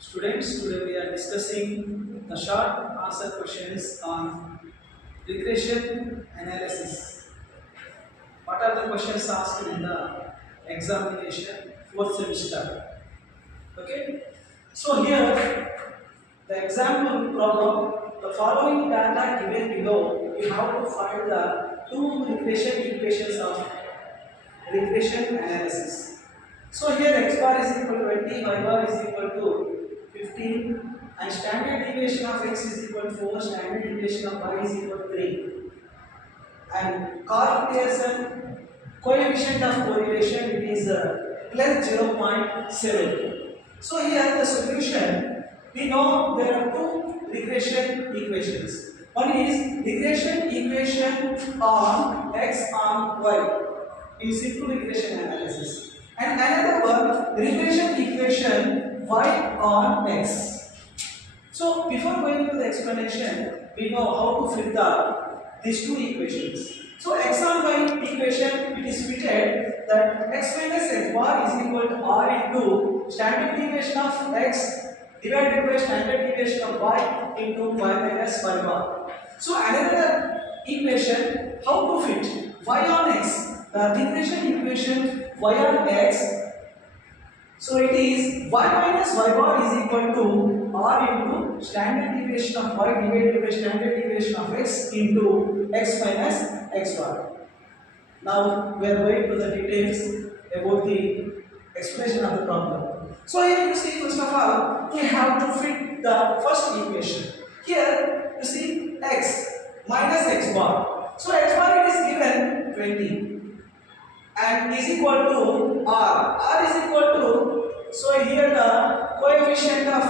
Students, today we are discussing the short answer questions on regression analysis. What are the questions asked in the examination 4th semester? Okay. So here the example problem, the following data given below, you have to find the two regression equations of regression analysis. So here x bar is equal to 20, y bar is equal to 15, and standard deviation of x is equal to 4, standard deviation of y is equal to 3. And correlation coefficient of correlation, it is plus 0.7. So here the solution, we know there are two regression equations. One is regression equation on x on y in simple regression analysis, and another one regression equation y on x. So before going to the explanation, we know how to fit these two equations. So x on y equation, it is fitted that x minus x bar is equal to r into standard deviation of x divided by standard deviation of y into y minus y bar. So another equation, how to fit y on x, the regression equation y on x. So it is y minus y bar is equal to r into standard deviation of y divided by standard deviation of x into x minus x bar. Now we are going to the details about the explanation of the problem. So here you see, first of all, we have to fit the first equation. Here you see x minus x bar. So x bar it is given 20 and is equal to r. R is equal to, so here the coefficient of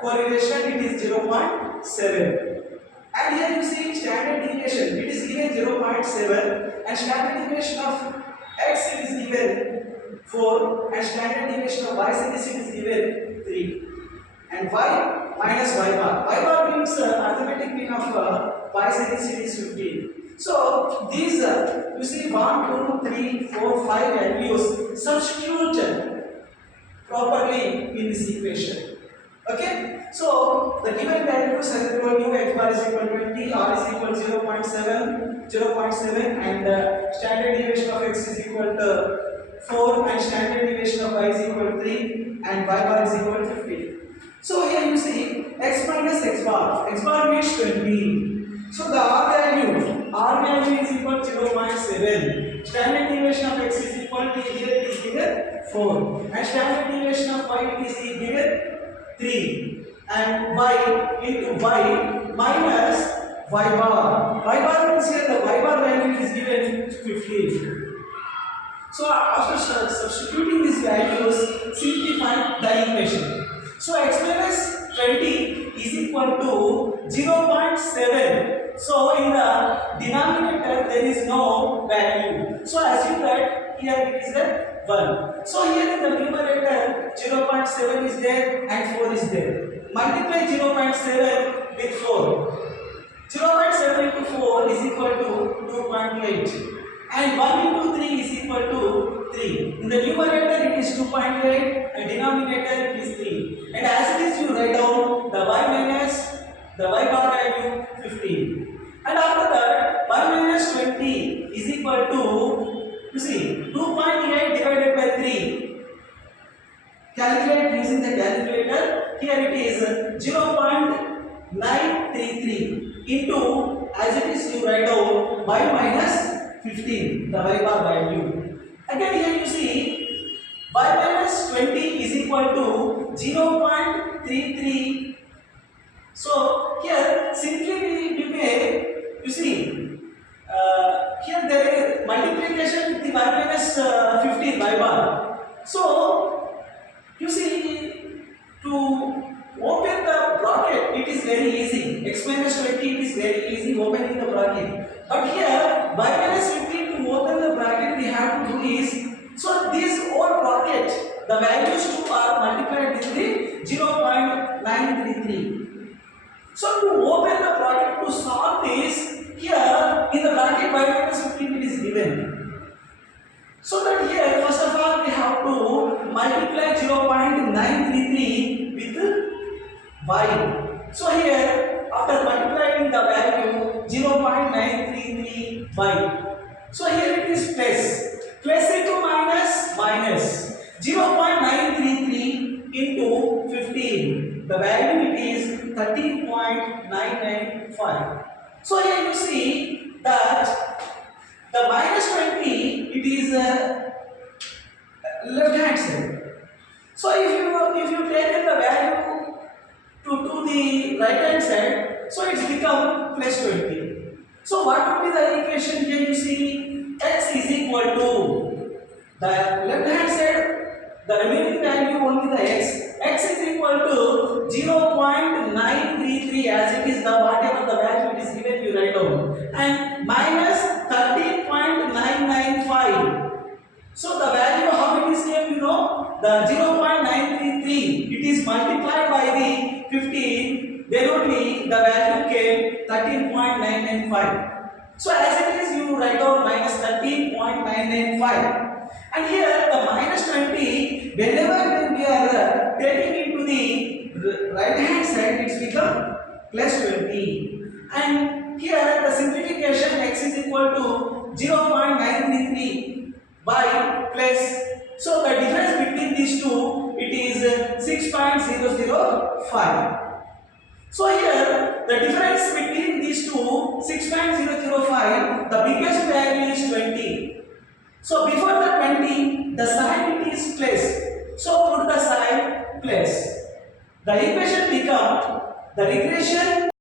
correlation, it is 0.7. And here you see standard deviation, it is given 0.7, and standard deviation of x it is given 4, and standard deviation of y series it is given 3. And y minus y bar. Y bar means arithmetic mean of y series it is 15. So these you see 1, 2, 3, 4, 5 values substitute properly in this equation. Okay, so the given values are equal to x bar is equal to 20, r is equal to 0.7, and standard deviation of x is equal to 4, and standard deviation of y is equal to 3, and y bar is equal to 15. So here you see x minus x bar means 20. So the r value is equal to 0.7. Standard deviation of x is equal to, here it is given 4, and standard deviation of y it is given 3, and y into y minus y bar. Y bar means here the y bar value is given 15. So after substituting these values, simplify the equation. So x minus 20 is equal to 0.7. So in the denominator there is no value. So assume that here it is a 1. So here in the numerator 0.7 is there and 4 is there. Multiply 0.7 with 4. 0.7 into 4 is equal to 2.8. And 1 into 3 is equal to 3. In the numerator it is 2.8 and denominator it is 3. And as it is, you write down the y minus the y bar value 15. And after that, y minus 20 is equal to, you see, 2.8 divided by 3. Calculate using the calculator. Here it is 0.933 into, as it is, you write down y minus 15, the y bar value. Again here you see y minus 20 is equal to 0.33. So here simply we may, you see, here there is multiplication with the y minus 15 y bar. So you see, to open the bracket it is very easy. X minus 20 it is very easy opening the bracket. But here y minus 15, to open the bracket we have to do is, so this whole bracket the values too are multiplied with the 0.933. So to open the bracket, to solve this, here in the bracket y minus 15 it is given. So that here first of all we have to multiply 0.933 with y. So here after multiplying the value 0.933y. So here it is plus into minus 0.933 into 15. The value it is 13.995. So here you see that the minus 20 it is left hand side. So if you take the value to the right hand side, so it's become plus 20. So what would be the equation here? You see x is equal to the left hand side, the remaining value only the x is equal to 0.933 as it is the whatever the value it is given you write down, and minus 13.995. So the value how it is came, you know, the 0.933 it is multiplied by the 15, then only the value came 13.995. So as it is you write down minus 13.995, and here the minus 20 whenever we are taking into the right hand side it's become plus 20, and here the simplification x is equal to 0.933 by plus, so the difference between these two it is 6.005. So here the difference between these two 6.005, the biggest value is 20. So before the 20 the sign it is plus, so put the sign plus. The equation becomes the regression